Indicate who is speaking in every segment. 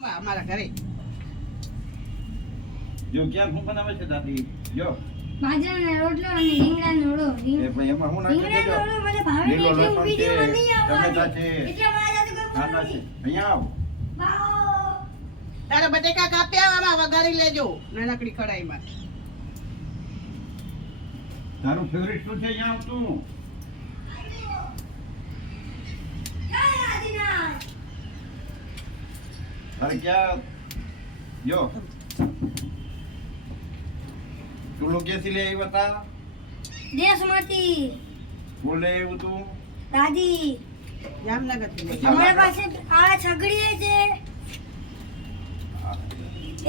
Speaker 1: અમારા ઘરે.
Speaker 2: જો ક્યાં શું બનાવે છે દાદી? જો.
Speaker 3: બાજરાનો રોટલો અને રીંગણાનો ઓળો
Speaker 2: એ
Speaker 3: રીંગ-
Speaker 2: એમાં હું નાખી
Speaker 3: રીંગણાનો ઓળો મને ભાવે નહીં, એટલે હું
Speaker 2: છે,
Speaker 3: વિડીયોમાં નહીં
Speaker 2: ટમેટા છે.
Speaker 3: એટલે મારે જાતે કરવું નથી.
Speaker 2: અહીંયા આવ.
Speaker 1: તારા બટેકા કાપ્યા આમાં વઘારી લેજો. નાનકડી કઢાઈમાં.
Speaker 2: તારું ફેવરિટ શું છે અહીંયા આવતું?
Speaker 3: જય આદિનાથ.
Speaker 2: તારે ક્યાં જો ચૂલો ક્યાંથી લઈ આવ્યા તા
Speaker 3: દેશમાંથી
Speaker 2: ફૂલ લઈ આવ્યું તું
Speaker 3: દાદી
Speaker 1: જામનગરથી લઈ.
Speaker 3: અમારા પાસે આ સગડી છે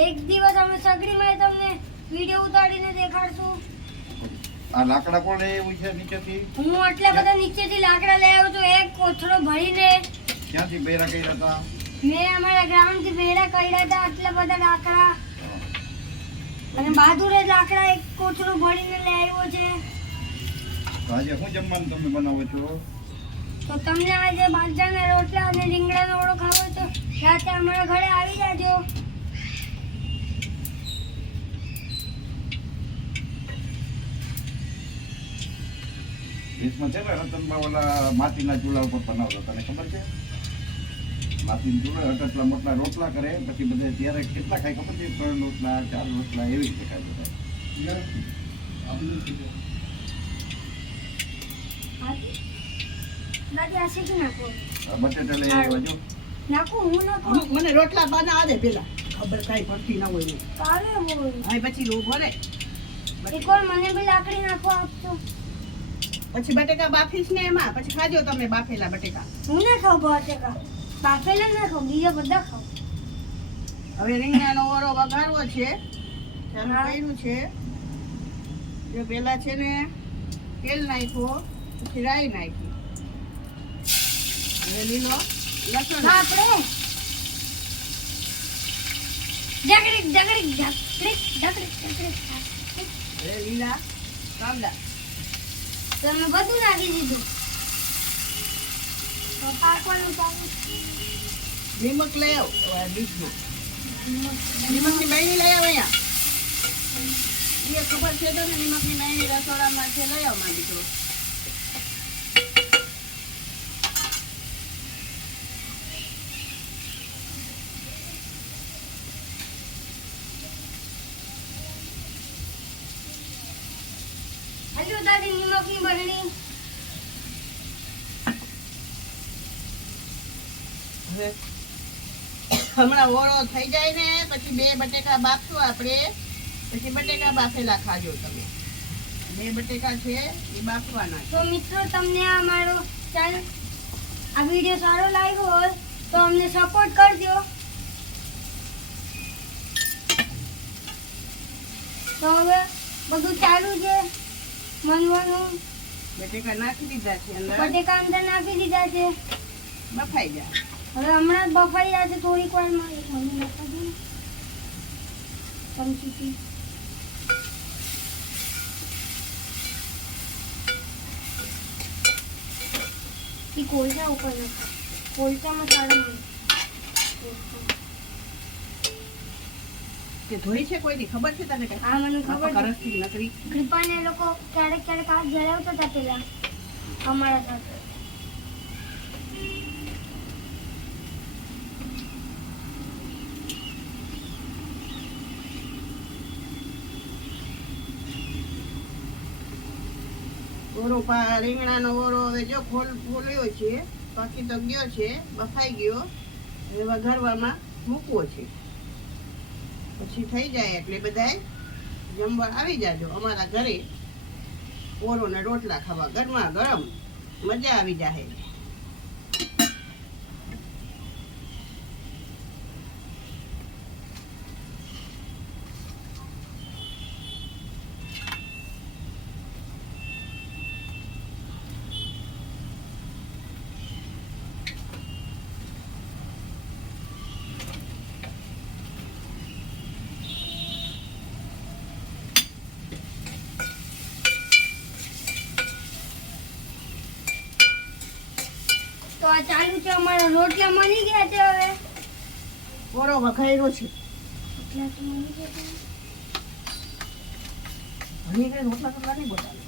Speaker 3: એક દિવસ અમે સગડીમાં તમને વિડિયો ઉતારીને દેખાડશું
Speaker 2: આ લાકડા કોણ લઈ આવ્યું છે નીચેથી
Speaker 3: હું આટલા બધા નીચેથી લાકડા લઈ આવ્યો છું એક કોથળો ભરીને
Speaker 2: ક્યાંથી બૈરા કર્યા હતા
Speaker 3: મેં અમારા ગ્રાઉન્ડથી ભેડા કર્યા હતા આટલા બધા લાકડા. અને બહાદુરે લાકડા એક કોથળો ભરીને લઈ આવ્યો છે.
Speaker 2: આજે શું જમવાનું તમે બનાવો છો?
Speaker 3: તો તમને આજે બાજરાના રોટલા અને રીંગણાનો ઓળો ખાવો તો રાતે અમારા ઘરે આવી જાજો.
Speaker 2: દેશમાં છે ને રતનબા ઓલા માટીના ચૂલા ઉપર બનાવતા તને ખબર છે? માટીના જોડે એટલા મોટલા રોટલા કરે પછી બધા ત્યારે કેટલા ખાય ખબર છે? ત્રણ રોટલા ચાર રોટલા એવી રીતે ખાય બધા. બટેટા લઈ આવ્યા જો.
Speaker 3: નાખું હું નાખું
Speaker 1: અમુક મને રોટલા બનાવવા દે પેલા. ખબર કાંઈ પડતી ના હોય.
Speaker 3: કાલે
Speaker 1: હવે પછી લો ભરે
Speaker 3: એકવાર મને બી લાકડી નાખો આપજો.
Speaker 1: પછી બટેકા બાફીશ ને એમાં. પછી ખાજો તમે બાફેલા બટેકા.
Speaker 3: હું ના ખાવ બટેકા? બાફેલા ના ખાવ બીજા બધા ખાવ
Speaker 1: હવે રીંગણાનો ઓરો વઘારવો છે ચાલુ કર્યું છે. જો પેલા છે ને તેલ નાખ્યો પછી રાઈ નાખી. હવે લીલો લસણ
Speaker 3: બાપરે! જગડીક જગડીક જગડીક જગડીક જગડીક
Speaker 1: હવે લીલા કાંદા.
Speaker 3: તમે બધું નાખી દીધું.
Speaker 1: નિમક લઈ આવ. ડીશમાં નિમકની બહેણી લઈ આવ અહીંયા. એ ખબર છે તો ને નિમકની બહેણી રસોડામાં છે. લઈ આવમાં દીકરો
Speaker 3: હજુ દાદી નિમકની બરણી
Speaker 1: હમણાં ઓળો થઈ જાય ને પછી બે બટેકા બાફશું આપણે. પછી બટેકા બાફેલા ખાજો તમે. બે બટેકા છે એ બાફવાના
Speaker 3: તો મિત્રો તમને આ મારો ચાલ આ વીડિયો સારો લાગ્યો હોય તો અમને સપોર્ટ કરજો. તો હવે બધું ચાલુ છે. મનવાનું.
Speaker 1: બટેકા નાખી દીધા છે
Speaker 3: બટેકા અંદર નાખી દીધા છે.
Speaker 1: બફાઈ જાય
Speaker 3: હવે હમણાં જ બફાઈ જશે થોડીક વારમાં એક મને નાખી દો. ચમચીથી ઈ કોલસા ઉપર નાખો કોલસામાં સારું
Speaker 1: તે ધોઈ છે કોઈ દી ખબર છે તને
Speaker 3: હા મને ખબર
Speaker 1: કરસથી નકરી.
Speaker 3: કૃપાને એ લોકો ક્યારેક ક્યારેક હાથ જલાવતા હતા પેલા. અમારા સાથે.
Speaker 1: ઓરો રીંગણાનો ઓરો હવે જો ખોલ ફોલ્યો છે, બાકી તો ગયો છે, બફાઈ ગયો. હવે વઘારવામાં મૂકવો છે. પછી થઈ જાય એટલે બધાય જમવા આવી જાજો અમારા ઘરે. ઓરોના રોટલા ખાવા ગરમા ગરમ મજા આવી જાય
Speaker 3: તો આ ચાલુ છે અમારા રોટલા મળી ગયા છે હવે.
Speaker 1: બોરો વઘાર્યો છે.
Speaker 3: રોટલા તો મળી ગયા છે.
Speaker 1: ઘણી કઈ રોટલા કરવા નહીં બોલાવે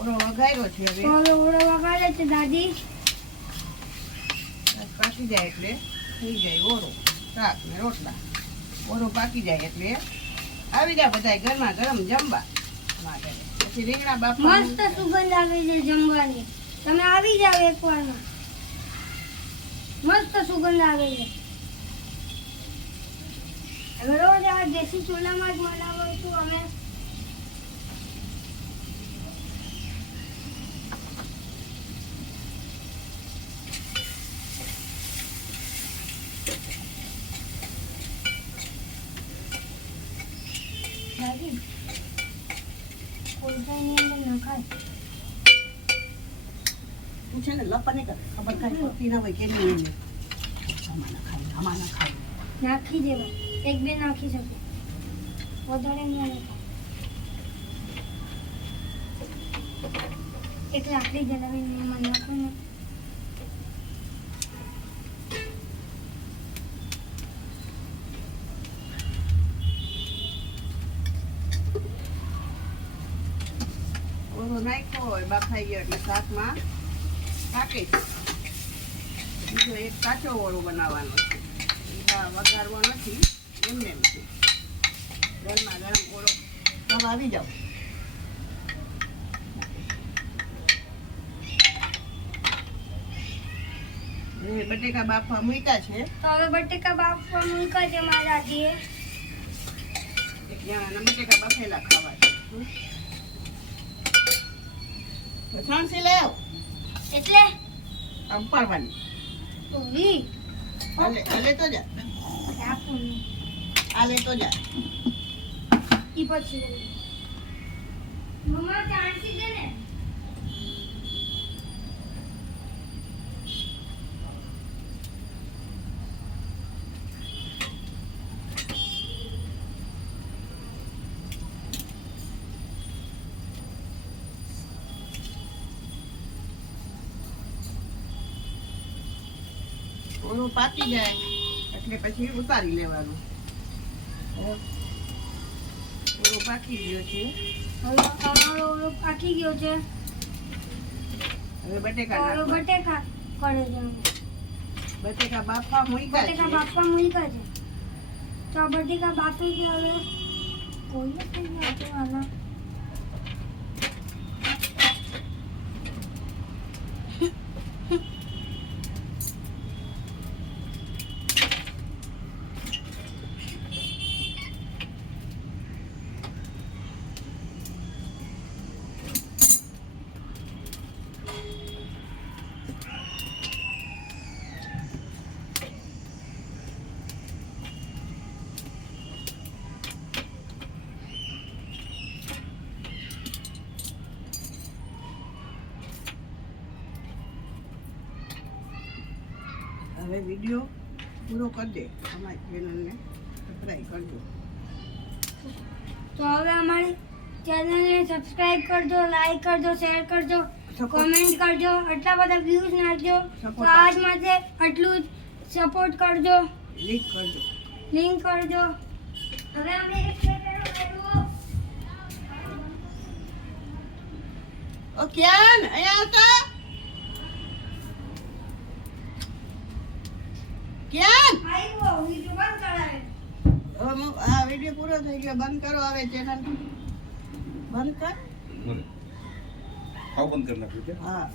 Speaker 1: ઓરો વઘાર્યો છે હવે.
Speaker 3: હવે ઓળો વગાડે છે દાદી.
Speaker 1: પાકી જાય એટલે થઈ જાય ઓરો. શાક ને રોટલા. ઓરો પાકી જાય એટલે આવી જાય બધા ગરમા ગરમ જમવા. માટે પછી રીંગણા બાપ
Speaker 3: મસ્ત સુગંધ આવે છે જમવાની. તમે આવી જાવ એકવારમાં મસ્ત સુગંધ આવે છે. અમે રોજ આ દેશી ચૂલામાં જ બનાવો છું અમે. કોલસાની અંદર નખાય.
Speaker 1: તું છે ને લપા નહીં કર ખબર કાંઈ પડતી ના હોય કે નહીં એને. આમાં નખાય આમાં નખાય
Speaker 3: નાખી દેવા એક બે નાખી શકો વધારે ના નખાય એક લાકડી જલાવીને એમાં નાખો ને
Speaker 1: ઓરો નાખ્યો હોય બાફાઈ ગયો એટલે શાકમાં પાકે બીજો એક કાચો ઓળો બનાવવાનો છે. વઘારવો નથી એમને એમ છે. ગરમા ગરમ ઓળો. હવે આવી જાઓ. બટેકા બાફવા મૂક્યા છે.
Speaker 3: તો હવે બટેકા બાફવા મૂક્યા છે મારા દાદીએ
Speaker 1: બટેકા બાફેલા ખાવા છે. ત્રણ આવ
Speaker 3: એટલે
Speaker 1: આમ પાડવાની
Speaker 3: પૂરી
Speaker 1: હાલે તો જા.
Speaker 3: આપું
Speaker 1: હાલે તો જા.
Speaker 3: ઈ પછી. મમ્મા ચાંસી
Speaker 1: ઓલું પાકી જાય એટલે પછી ઉતારી લેવાનું. થોડું પાકી ગયો છે.
Speaker 3: હવે પાકી ગયો છે.
Speaker 1: હવે બટેકા
Speaker 3: બટેકા કરે છે
Speaker 1: બટેકા બાફવા મૂક્યા
Speaker 3: બટેકા
Speaker 1: છે.
Speaker 3: બાફવા મૂક્યા છે. તો બટેકા બાફી ગયા હવે. કોઈ નહીં
Speaker 1: હવે વીડિયો પૂરો કરી દે અમારી ચેનલને સબસ્ક્રાઈબ કરજો.
Speaker 3: તો હવે અમારી ચેનલને સબસ્ક્રાઈબ કરજો લાઈક કરજો શેર કરજો. કોમેન્ટ કરજો આટલા બધા વ્યૂઝ નાખજો. તો આજ માટે આટલું જ. સપોર્ટ કરજો.
Speaker 1: લિંક કરજો.
Speaker 3: લિંક કરજો. હવે અમે કર્યું
Speaker 1: અહીંયા આવતા ક્યાન
Speaker 3: આવ્યો વિડિયો બંધ કરાવે.
Speaker 1: હવે મુ- આ વીડિયો પૂરો થઈ ગયો. બંધ કરો હવે ચેનલ બંધ કર.
Speaker 2: ખાવ બંધ કરી નાખ્યું છે
Speaker 1: હા.